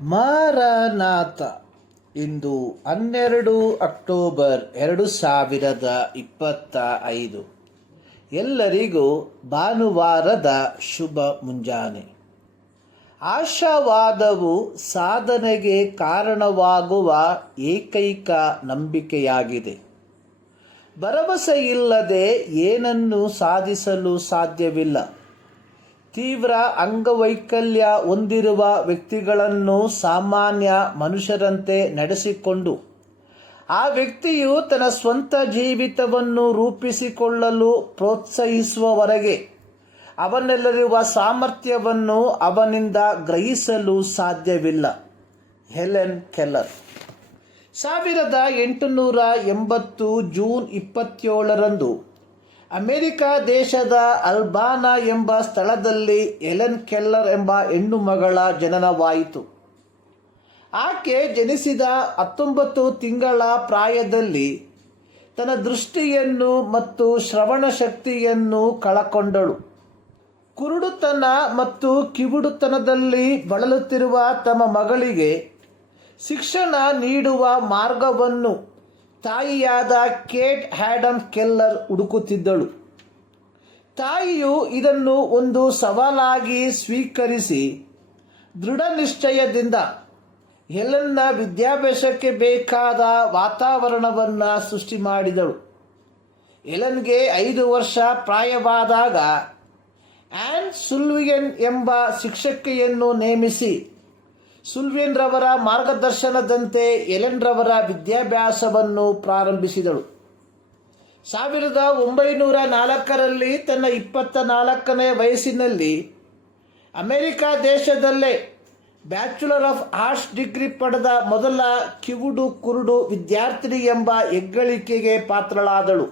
Maranatha. ಇಂದು 12 October 2025. ಎಲ್ಲರಿಗೂ ಭಾನುವಾರದ ಶುಭ ಮುಂಜಾನೆ. ಆಶಾವಾದವು ಸಾಧನೆಗೆ ಕಾರಣವಾಗುವ ಏಕೈಕ ನಂಬಿಕೆಯಾಗಿದೆ. ಭರವಸೆಯಿಲ್ಲದೆ ಏನನ್ನೂ ಸಾಧಿಸಲು ಸಾಧ್ಯವಿಲ್ಲ. ತೀವ್ರ ಅಂಗವೈಕಲ್ಯ ಹೊಂದಿರುವ ವ್ಯಕ್ತಿಗಳನ್ನು ಸಾಮಾನ್ಯ ಮನುಷ್ಯರಂತೆ ನಡೆಸಿಕೊಂಡು ಆ ವ್ಯಕ್ತಿಯು ತನ್ನ ಸ್ವಂತ ಜೀವಿತವನ್ನು ರೂಪಿಸಿಕೊಳ್ಳಲು ಪ್ರೋತ್ಸಾಹಿಸುವವರೆಗೆ ಅವನಲ್ಲಿರುವ ಸಾಮರ್ಥ್ಯವನ್ನು ಅವನಿಂದ ಗ್ರಹಿಸಲು ಸಾಧ್ಯವಿಲ್ಲ. Helen Keller. 1880 ಜೂನ್ 27ರಂದು ಅಮೆರಿಕ ದೇಶದ ಅಲ್ಬಾನಾ ಎಂಬ ಸ್ಥಳದಲ್ಲಿ ಹೆಲೆನ್ ಕೆಲ್ಲರ್ ಎಂಬ ಹೆಣ್ಣು ಮಗಳ ಜನನವಾಯಿತು. ಆಕೆ ಜನಿಸಿದ 19 ತಿಂಗಳ ಪ್ರಾಯದಲ್ಲಿ ತನ್ನ ದೃಷ್ಟಿಯನ್ನು ಮತ್ತು ಶ್ರವಣ ಶಕ್ತಿಯನ್ನು ಕಳಕೊಂಡಳು. ಕುರುಡುತನ ಮತ್ತು ಕಿವುಡುತನದಲ್ಲಿ ಬಳಲುತ್ತಿರುವ ತಮ್ಮ ಮಗಳಿಗೆ ಶಿಕ್ಷಣ ನೀಡುವ ಮಾರ್ಗವನ್ನು ತಾಯಿಯಾದ ಕೇಟ್ ಆಡಮ್ಸ್ ಕೆಲ್ಲರ್ ಹುಡುಕುತ್ತಿದ್ದಳು. ತಾಯಿಯು ಇದನ್ನು ಒಂದು ಸವಾಲಾಗಿ ಸ್ವೀಕರಿಸಿ ದೃಢ ನಿಶ್ಚಯದಿಂದ ಹೆಲೆನ್ನ ವಿದ್ಯಾಭ್ಯಾಸಕ್ಕೆ ಬೇಕಾದ ವಾತಾವರಣವನ್ನು ಸೃಷ್ಟಿ ಮಾಡಿದಳು. ಹೆಲೆನ್ಗೆ 5 ವರ್ಷ ಪ್ರಾಯವಾದಾಗ ಆನ್ ಸುಲ್ವಿಯನ್ ಎಂಬ ಶಿಕ್ಷಕಿಯನ್ನು ನೇಮಿಸಿ ಸುಲ್ವಿಯನ್ ರವರ ಮಾರ್ಗದರ್ಶನದಂತೆ ಹೆಲೆನ್ ರವರ ವಿದ್ಯಾಭ್ಯಾಸವನ್ನು ಪ್ರಾರಂಭಿಸಿದಳು. 1904ರಲ್ಲಿ ತನ್ನ 24ನೇ ವಯಸ್ಸಿನಲ್ಲಿ ಅಮೆರಿಕ ದೇಶದಲ್ಲೇ ಬ್ಯಾಚುಲರ್ ಆಫ್ ಆರ್ಟ್ಸ್ ಡಿಗ್ರಿ ಪಡೆದ ಮೊದಲ ಕಿವುಡು ಕುರುಡು ವಿದ್ಯಾರ್ಥಿನಿ ಎಂಬ ಹೆಗ್ಗಳಿಕೆಗೆ ಪಾತ್ರಳಾದಳು.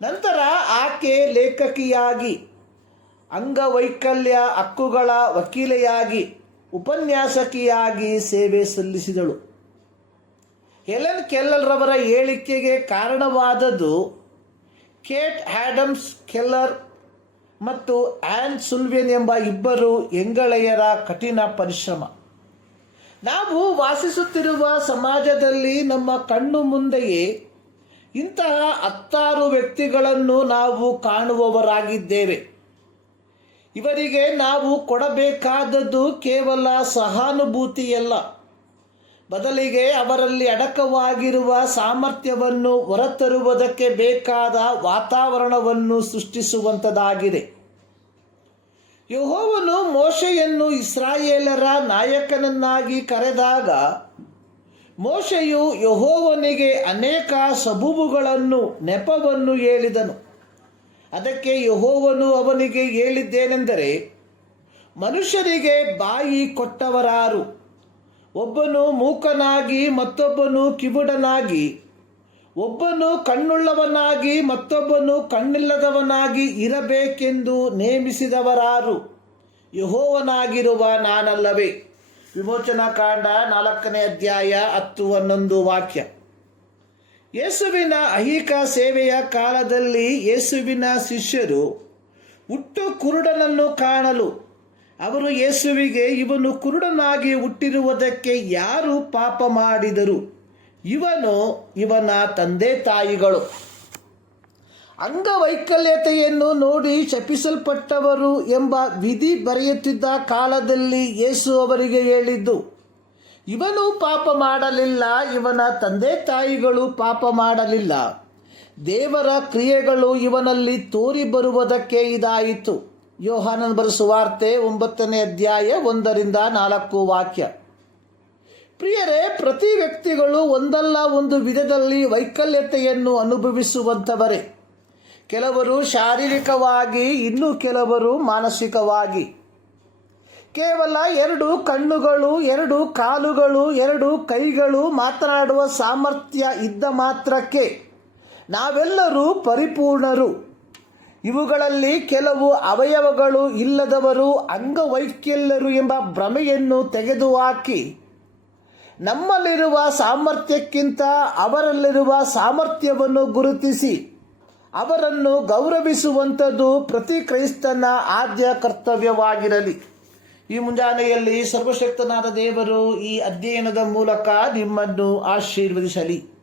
ನಂತರ ಆಕೆ ಲೇಖಕಿಯಾಗಿ, ಅಂಗವೈಕಲ್ಯ ಹಕ್ಕುಗಳ ವಕೀಲೆಯಾಗಿ, ಉಪನ್ಯಾಸಕಿಯಾಗಿ ಸೇವೆ ಸಲ್ಲಿಸಿದಳು. ಹೆಲೆನ್ ಕೆಲ್ಲರ್ ರವರ ಹೇಳಿಕೆಗೆ ಕಾರಣವಾದದ್ದು ಕೇಟ್ ಆಡಮ್ಸ್ ಕೆಲ್ಲರ್ ಮತ್ತು ಆನ್ ಸುಲ್ವಿಯನ್ ಎಂಬ ಇಬ್ಬರು ಹೆಂಗಳೆಯರ ಕಠಿಣ ಪರಿಶ್ರಮ. ನಾವು ವಾಸಿಸುತ್ತಿರುವ ಸಮಾಜದಲ್ಲಿ ನಮ್ಮ ಕಣ್ಣು ಮುಂದೆಯೇ ಇಂತಹ 10 ವ್ಯಕ್ತಿಗಳನ್ನು ನಾವು ಕಾಣುವವರಾಗಿದ್ದೇವೆ. ಇವರಿಗೆ ನಾವು ಕೊಡಬೇಕಾದದ್ದು ಕೇವಲ ಸಹಾನುಭೂತಿಯಲ್ಲ, ಬದಲಿಗೆ ಅವರಲ್ಲಿ ಅಡಕವಾಗಿರುವ ಸಾಮರ್ಥ್ಯವನ್ನು ಹೊರತರುವುದಕ್ಕೆ ಬೇಕಾದ ವಾತಾವರಣವನ್ನು ಸೃಷ್ಟಿಸುವಂಥದ್ದಾಗಿದೆ. ಯೆಹೋವನು ಮೋಶೆಯನ್ನು ಇಸ್ರಾಯೇಲರ ನಾಯಕನನ್ನಾಗಿ ಕರೆದಾಗ ಮೋಶೆಯು ಯೆಹೋವನಿಗೆ ಅನೇಕ ಸಬೂಬುಗಳನ್ನು ನೆಪವನ್ನು ಹೇಳಿದನು. ಅದಕ್ಕೆ ಯೆಹೋವನು ಅವನಿಗೆ ಹೇಳಿದ್ದೇನೆಂದರೆ, ಮನುಷ್ಯರಿಗೆ ಬಾಯಿ ಕೊಟ್ಟವರಾರು? ಒಬ್ಬನು ಮೂಕನಾಗಿ ಮತ್ತೊಬ್ಬನು ಕಿವುಡನಾಗಿ, ಒಬ್ಬನು ಕಣ್ಣುಳ್ಳವನಾಗಿ ಮತ್ತೊಬ್ಬನು ಕಣ್ಣಿಲ್ಲದವನಾಗಿ ಇರಬೇಕೆಂದು ನೇಮಿಸಿದವರಾರು? ಯೆಹೋವನಾಗಿರುವ ನಾನಲ್ಲವೇ? ವಿಮೋಚನಾಕಾಂಡ 4ನೇ ಅಧ್ಯಾಯ 10-11 ವಾಕ್ಯ. ಯೇಸುವಿನ ಐಹಿಕ ಸೇವೆಯ ಕಾಲದಲ್ಲಿ ಯೇಸುವಿನ ಶಿಷ್ಯರು ಹುಟ್ಟು ಕುರುಡನನ್ನು ಕಾಣಲು ಅವರು ಯೇಸುವಿಗೆ, ಇವನು ಕುರುಡನಾಗಿ ಹುಟ್ಟಿರುವುದಕ್ಕೆ ಯಾರು ಪಾಪ ಮಾಡಿದರು? ಇವನು, ಇವನ ತಂದೆ ತಾಯಿಗಳು. ಅಂಗವೈಕಲ್ಯತೆಯನ್ನು ನೋಡಿ ಶಪಿಸಲ್ಪಟ್ಟವರು ಎಂಬ ವಿಧಿ ಬರೆಯುತ್ತಿದ್ದ ಕಾಲದಲ್ಲಿ ಯೇಸು ಅವರಿಗೆ ಹೇಳಿದ್ದು, ಇವನು ಪಾಪ ಮಾಡಲಿಲ್ಲ, ಇವನ ತಂದೆ ತಾಯಿಗಳು ಪಾಪ ಮಾಡಲಿಲ್ಲ, ದೇವರ ಕ್ರಿಯೆಗಳು ಇವನಲ್ಲಿ ತೋರಿ ಬರುವುದಕ್ಕೆ ಇದಾಯಿತು. ಯೋಹಾನನ ಬರೆದ ಸುವಾರ್ತೆ 9ನೇ ಅಧ್ಯಾಯ 1-4 ವಾಕ್ಯ. ಪ್ರಿಯರೇ, ಪ್ರತಿ ವ್ಯಕ್ತಿಗಳು ಒಂದಲ್ಲ ಒಂದು ವಿಧದಲ್ಲಿ ವೈಕಲ್ಯತೆಯನ್ನು ಅನುಭವಿಸುವಂಥವರೇ. ಕೆಲವರು ಶಾರೀರಿಕವಾಗಿ, ಇನ್ನು ಕೆಲವರು ಮಾನಸಿಕವಾಗಿ. ಕೇವಲ 2 ಕಣ್ಣುಗಳು, 2 ಕಾಲುಗಳು, 2 ಕೈಗಳು, ಮಾತನಾಡುವ ಸಾಮರ್ಥ್ಯ ಇದ್ದ ಮಾತ್ರಕ್ಕೆ ನಾವೆಲ್ಲರೂ ಪರಿಪೂರ್ಣರು. ಇವುಗಳಲ್ಲಿ ಕೆಲವು ಅವಯವಗಳು ಇಲ್ಲದವರು, ಅಂಗವೈಕಲ್ಯರು ಎಂಬ ಭ್ರಮೆಯನ್ನು ತೆಗೆದುಹಾಕಿ ನಮ್ಮಲ್ಲಿರುವ ಸಾಮರ್ಥ್ಯಕ್ಕಿಂತ ಅವರಲ್ಲಿರುವ ಸಾಮರ್ಥ್ಯವನ್ನು ಗುರುತಿಸಿ ಅವರನ್ನು ಗೌರವಿಸುವಂಥದ್ದು ಪ್ರತಿ ಕ್ರೈಸ್ತನ ಆದ್ಯ ಕರ್ತವ್ಯವಾಗಿರಲಿ. ಈ ಮುಂಜಾನೆಯಲ್ಲಿ ಸರ್ವಶಕ್ತನಾದ ದೇವರು ಈ ಅಧ್ಯಯನದ ಮೂಲಕ ನಿಮ್ಮನ್ನು ಆಶೀರ್ವದಿಸಲಿ.